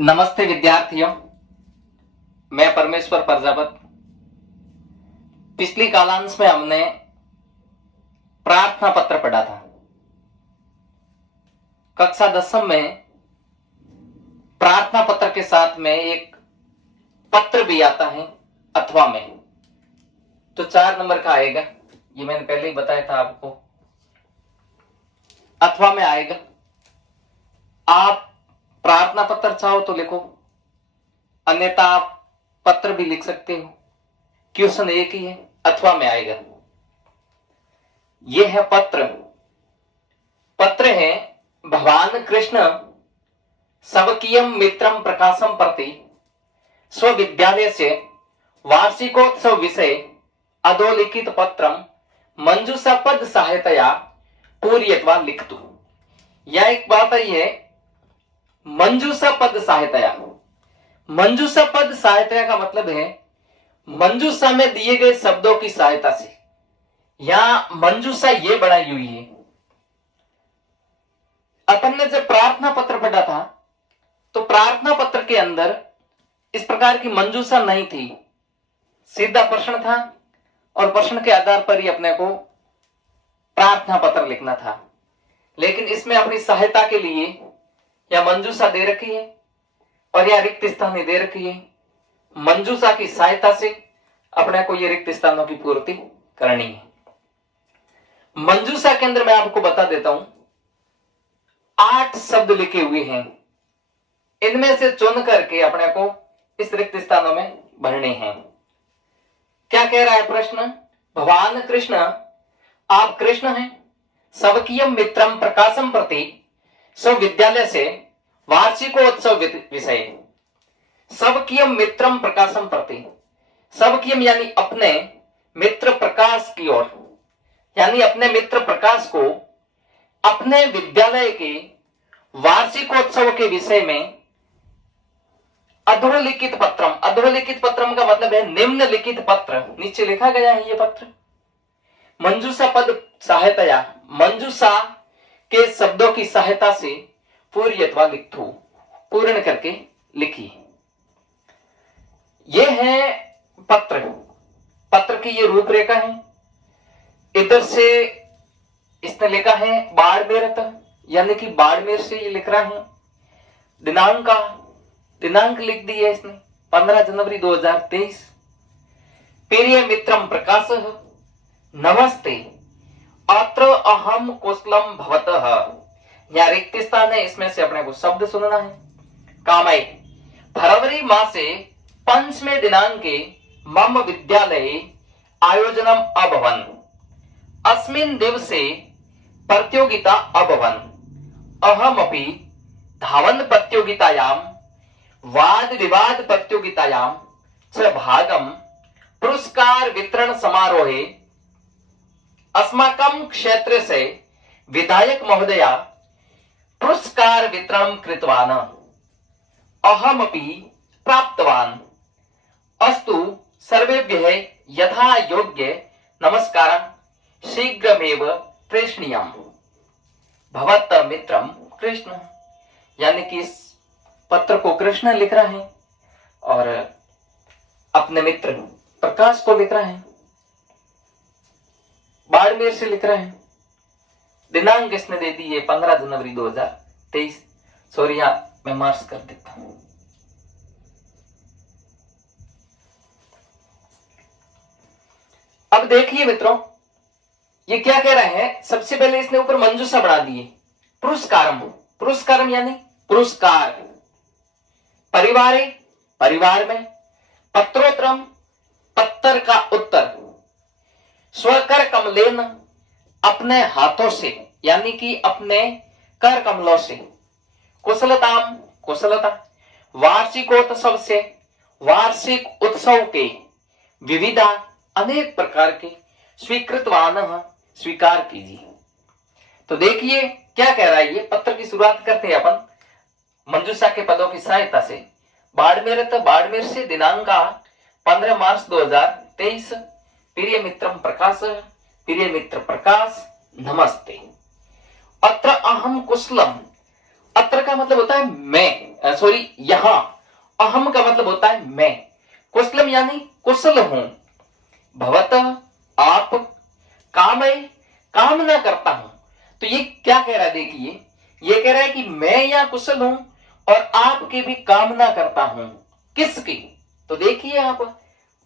नमस्ते विद्यार्थियों, मैं परमेश्वर प्रजापत। पिछली कालांश में हमने प्रार्थना पत्र पढ़ा था। कक्षा 10 में प्रार्थना पत्र के साथ में एक पत्र भी आता है अथवा में, तो 4 नंबर का आएगा। ये मैंने पहले ही बताया था आपको। अथवा में आएगा। आप प्रार्थना पत्र चाहो तो लिखो, अन्यथा आप पत्र भी लिख सकते हो। क्वेश्चन एक ही है, अथवा में आएगा। यह है पत्र। पत्र है भगवान कृष्ण स्वकीयम मित्रम प्रकाशम प्रति स्वविद्यालय से वार्षिकोत्सव विषय अधोलिखित पत्रम मंजूषा पद सहायतया पूर्यत्वा लिखतु। यह एक बात आई है, मंजूषा पद सहायतया। मंजूषा पद सहायतया का मतलब है मंजूषा में दिए गए शब्दों की सहायता से। यहां मंजूषा ये बनाई हुई है। अपन ने जब प्रार्थना पत्र पढ़ा था तो प्रार्थना पत्र के अंदर इस प्रकार की मंजूषा नहीं थी। सीधा प्रश्न था और प्रश्न के आधार पर ही अपने को प्रार्थना पत्र लिखना था। लेकिन इसमें अपनी सहायता के लिए या मंजूषा दे रखी है और या रिक्त स्थान दे रखी है। मंजूषा की सहायता से अपने को ये रिक्त स्थानों की पूर्ति करनी है। मंजूषा के अंदर मैं आपको बता देता हूं, 8 शब्द लिखे हुए हैं। इनमें से चुन करके अपने को इस रिक्त स्थानों में भरने हैं। क्या कह रहा है प्रश्न? भगवान कृष्ण, आप कृष्ण हैं, स्वकीयम मित्रम प्रकाशम प्रति स्वविद्यालय से वार्षिकोत्सव विषय। स्वकीयम मित्रम प्रकाशम प्रति, स्वकीयम यानी अपने मित्र प्रकाश की ओर, यानी अपने मित्र प्रकाश को अपने विद्यालय के वार्षिकोत्सव के विषय में अधोलिखित पत्रम। अधोलिखित पत्रम का मतलब है निम्नलिखित पत्र। नीचे लिखा गया है ये पत्र। मंजूषा पद सहायतया, मंजूषा के शब्दों की सहायता से पूर्यत्वा लिखतु, पूर्ण करके लिखिए। यह है पत्र। पत्र की ये रूपरेखा है। इधर से इसने लिखा है बाड़मेर, यानी कि बाड़मेर से ये लिख रहा है। दिनांक लिख दी है इसने 15 जनवरी 2023। प्रिय मित्रम प्रकाश, नमस्ते, अत्र अहम कुशलम भवतः। यहां रिक्त स्थान है, इसमें से अपने को शब्द सुनना है। कामय फरवरी मासे 5 दिनांके मम विद्यालये आयोजनम अभवन्। अस्मिन् दिवसे प्रतियोगिता अभवन्। अहमपि धावन प्रतियोगितायां वाद विवाद प्रतियोगितायां च भागं पुरस्कार वितरण समारोहे अस्माकं क्षेत्र से विधायक महोदया पुरस्कार वितरण कृतवान्। अहमपि प्राप्तवान्। अस्तु सर्वेभ्यः यथा योग्य नमस्कारं शीघ्रमेव प्रेषणीयम्। भवत मित्रम कृष्ण। यानी कि इस पत्र को कृष्ण लिख रहा है और अपने मित्र प्रकाश को लिख रहा है। बाड़मेर से लिख रहा है। दिनांक इसने दे दी है 15 जनवरी 2023। सॉरी, यहां मैं मार्क्स कर देता हूं। अब देखिए मित्रों, ये क्या कह रहा है। सबसे पहले इसने ऊपर मंजूषा बढ़ा दी है। पुरस्कारम, पुरस्कारम यानी पुरस्कार। परिवारे, परिवार में। पत्रोत्तरम, पत्तर का उत्तर। स्वकर कमलेन, अपने हाथों से, यानी कि अपने कर कमलों से। कुशलताम, कुशलता। वार्षिकोत्सव से, वार्षिक उत्सव के। विविधा, अनेक प्रकार के। स्वीकृतवान, स्वीकार कीजिए। तो देखिए क्या कह रहा है ये। पत्र की शुरुआत करते हैं अपन मंजूषा के पदों की सहायता से। बाड़मेर से दिनांक 15 मार्च 2023। प्रिय मित्रम प्रकाश, प्रिय मित्र प्रकाश, नमस्ते। अत्र अहम कुशलम। अत्र का मतलब होता है मैं। सॉरी यहां अहम का मतलब होता है मैं, कुशलम यानी कुशल हूं, भवतः आप, कामय कामना करता हूं। तो ये क्या कह रहा है, देखिए ये कह रहा है कि मैं या कुशल हूं और आपके भी कामना करता हूं। किसकी? तो देखिए आप,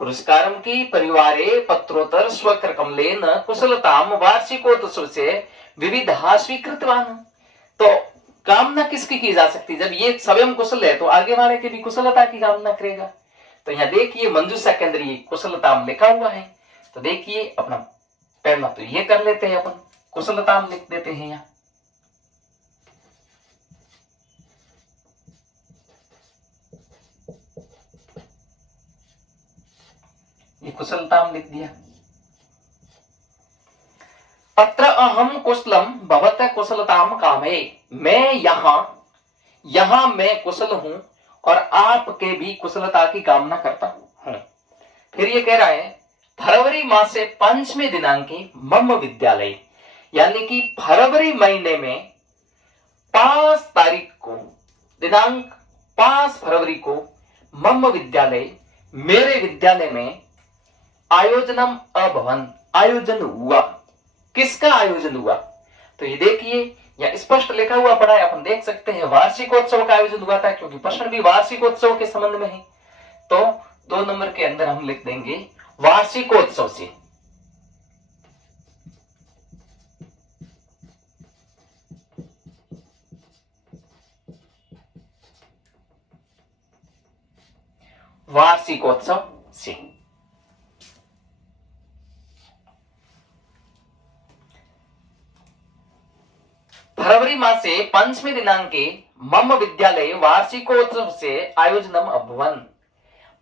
पुरस्कारम की परिवारे पत्रोत्तर स्वकर कमलेन कुशलताम वार्षिकोत्सव से विविधा स्वीकृतवान। तो कामना किसकी की जा सकती? जब ये स्वयं कुशल है तो आगे वाले की भी कुशलता की कामना करेगा। तो यहां देखिए मंजूषा के अंदर ये कुशलताम लिखा हुआ है। तो देखिए अपना पहला तो ये कर लेते हैं, अपन कुशलताम लिख देते हैं यहां। ये कुशलताम लिख दिया। अत्र अहम कुशलम भवतः कुशलताम कामे, मैं यहां मैं कुशल हूं और आपके भी कुशलता की कामना करता हूं। फिर ये कह रहा है फरवरी मासे पंचमे दिनांकी मम विद्यालय, यानी कि फरवरी महीने में 5 तारीख को, दिनांक 5 फरवरी को मम विद्यालय मेरे विद्यालय में आयोजनम अभवन आयोजन हुआ। किसका आयोजन हुआ? तो ये देखिए या स्पष्ट लिखा हुआ पड़ा है, अपन देख सकते हैं वार्षिकोत्सव का आयोजन हुआ था, क्योंकि प्रश्न भी वार्षिकोत्सव के संबंध में है। तो 2 नंबर के अंदर हम लिख देंगे वार्षिकोत्सव से। वार्षिकोत्सव से फरवरी मासे पंचमे दिनांके मम विद्यालय वार्षिकोत्सव से आयोजनम अभवन।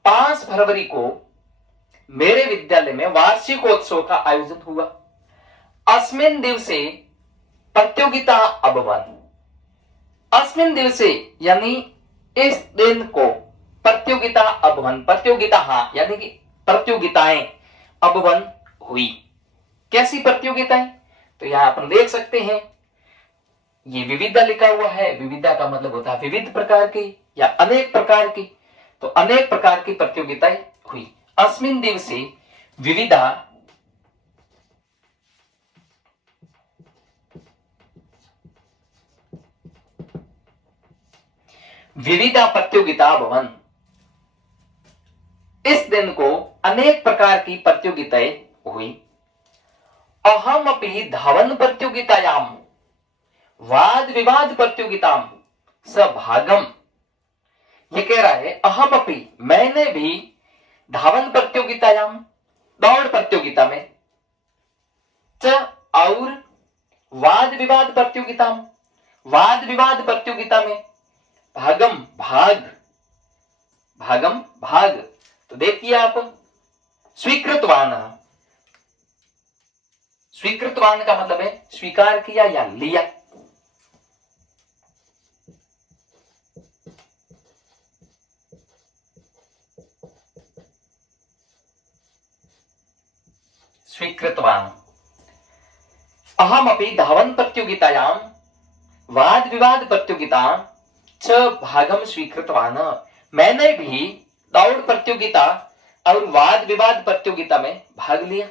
5 फरवरी को मेरे विद्यालय में वार्षिकोत्सव का आयोजन हुआ। अस्मिन् दिवसे प्रतियोगिता अभवन, अस्मिन् दिवसे यानी इस दिन को, प्रतियोगिता अभवन, प्रतियोगिता हाँ यानी कि प्रतियोगिताएं अभवन हुई। कैसी प्रतियोगिताएं? तो यहां अपन देख सकते हैं ये विविधा लिखा हुआ है। विविधा का मतलब होता है विविध प्रकार की या अनेक प्रकार की। तो अनेक प्रकार की प्रतियोगिताएं हुई। अस्मिन् दिवसे विविधा विविधा प्रतियोगिता भवन, इस दिन को अनेक प्रकार की प्रतियोगिताएं हुई। अहम अपि धावन प्रतियोगितायाम वाद विवाद प्रतियोगिताम सभागम। ये कह रहा है अहम अपि मैंने भी धावन प्रतियोगितायाम दौड़ प्रतियोगिता में, च और वाद विवाद प्रतियोगिताम वाद विवाद प्रतियोगिता में, भागम भाग भागम भाग। तो देखिए आप स्वीकृतवान, स्वीकृतवान का मतलब है स्वीकार किया या लिया। स्वीकृतवान। अहम अपि धावन प्रतियोगितायां वाद विवाद प्रतियोगिता च भागम स्वीकृतवान, मैंने भी दौड़ प्रतियोगिता और वाद विवाद प्रतियोगिता में भाग लिया।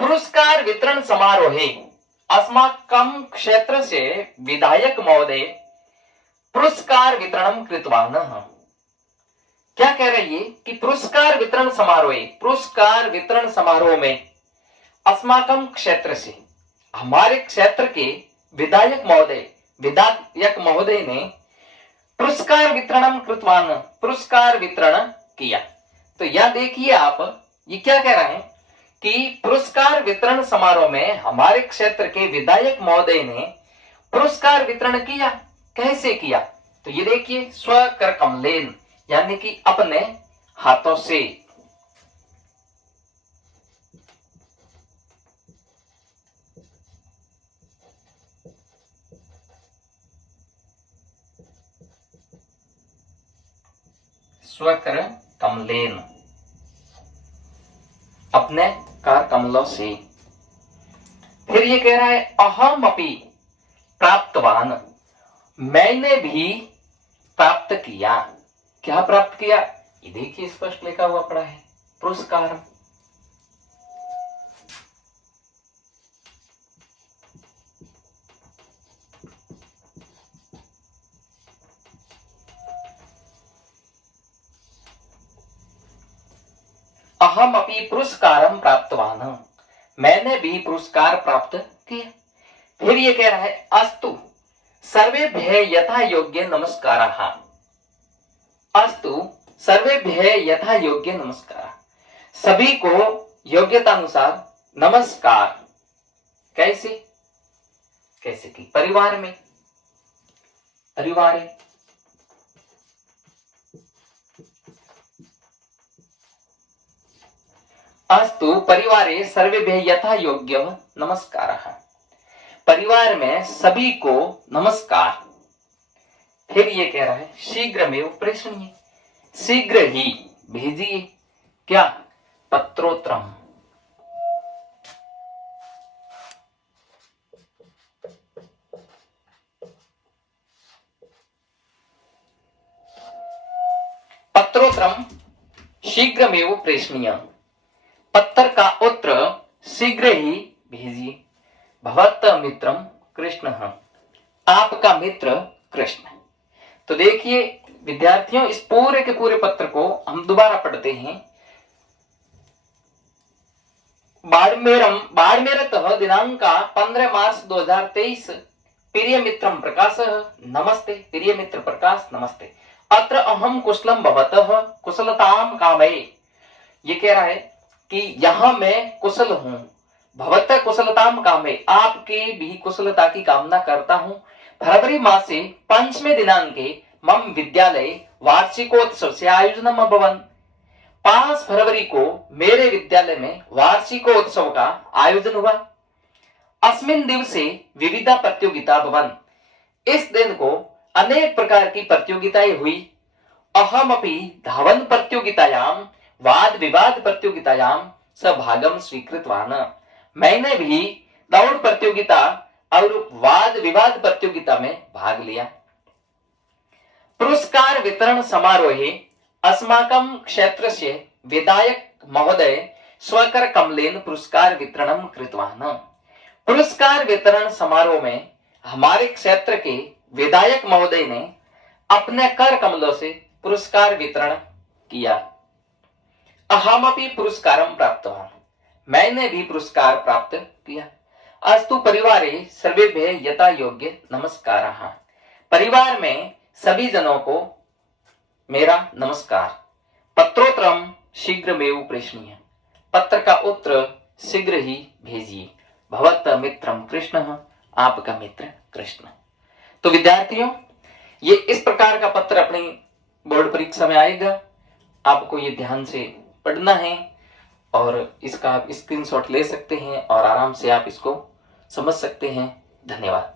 पुरस्कार वितरण समारोहे अस्माकं क्षेत्र से विधायक महोदय पुरस्कार वितरण कृतवान। क्या कह रही है कि पुरस्कार वितरण समारोह में अस्माकं क्षेत्र से, हमारे क्षेत्र के विधायक महोदय ने पुरस्कार वितरण कृतवान, पुरस्कार वितरण किया। तो यह देखिए आप ये क्या कह रहे हैं कि पुरस्कार वितरण समारोह में हमारे क्षेत्र के विधायक महोदय ने पुरस्कार वितरण किया। कैसे किया? तो ये देखिए स्वकर कमलेन यानी कि अपने हाथों से। स्वकर कमलेन अपने कर कमलों से। फिर ये कह रहा है अहम अपि प्राप्तवान, मैंने भी प्राप्त किया। क्या प्राप्त किया? ये देखिए स्पष्ट लिखा हुआ पड़ा है, पुरस्कार। अहम अपि पुरस्कारम प्राप्तवान, मैंने भी पुरस्कार प्राप्त किया। फिर ये कह रहा है अस्तु सर्वेभ्यः यथा योग्य नमस्कारः, अस्तु सर्वेभ्यः यथा योग्य नमस्कारः, सभी को योग्यता अनुसार नमस्कार। कैसे? कैसे की? परिवार में, परिवार है। अस्तु परिवारे सर्वेभ्यः यथा योग्य नमस्कारः, परिवार में सभी को नमस्कार। फिर ये कह रहा है शीघ्रमेव प्रेषणीय, शीघ्र ही भेजिए। क्या? पत्रोत्रम। पत्रोत्रम शीघ्रमेव प्रेषणीय, पत्र का उत्तर शीघ्र ही भेजिए। भवत मित्रम कृष्ण, आपका मित्र कृष्ण। तो देखिए विद्यार्थियों, इस पूरे के पूरे पत्र को हम दोबारा पढ़ते हैं। बाड़मेरतः दिनांका 15 मार्च 2023, प्रिय मित्रम प्रकाश नमस्ते, प्रिय मित्र प्रकाश नमस्ते। अत्र अहम कुशलम भवतः कुशलताम कामये, ये कह रहा है कि यहां मैं कुशल हूं। भवतः कुशलताम कामये, आपके भी कुशलता की कामना करता हूं। फरवरी मासे 5 दिनांके मम विद्यालय वार्षिकोत्सव से आयोजनम अभवन्, 5 फरवरी को मेरे विद्यालय में वार्षिकोत्सव का आयोजन हुआ। अस्मिन् दिवसे विविध प्रतियोगिता भवन्, इस दिन को अनेक प्रकार की प्रतियोगिताएं हुई। अहमपि धावन प्रतियोगितायां वाद विवाद प्रतियोगितायां सहभागम स्वीकृतवान्, मैंने भी दौड़ प्रतियोगिता और वाद विवाद प्रतियोगिता में भाग लिया। पुरस्कार वितरण समारोहे अस्माकं क्षेत्रस्य विधायक महोदय स्वकर कमलेन पुरस्कार वितरणं कृतवान्, पुरस्कार वितरण समारोह में हमारे क्षेत्र के विधायक महोदय ने अपने कर कमलों से पुरस्कार वितरण किया। अहमपि पुरस्कारं प्राप्तवान्, मैंने भी पुरस्कार प्राप्त किया। अस्तु परिवारे सर्वेभ्यः यथा योग्य नमस्कारः, परिवार में सभी जनों को मेरा नमस्कार। पत्रोत्रम शीघ्रमेव प्रेषणीय, पत्र का उत्तर शीघ्र ही भेजिए। भवत मित्रम कृष्ण, आपका मित्र कृष्ण। तो विद्यार्थियों, ये इस प्रकार का पत्र अपनी बोर्ड परीक्षा में आएगा। आपको ये ध्यान से पढ़ना है और इसका आप स्क्रीनशॉट ले सकते हैं और आराम से आप इसको समझ सकते हैं। धन्यवाद।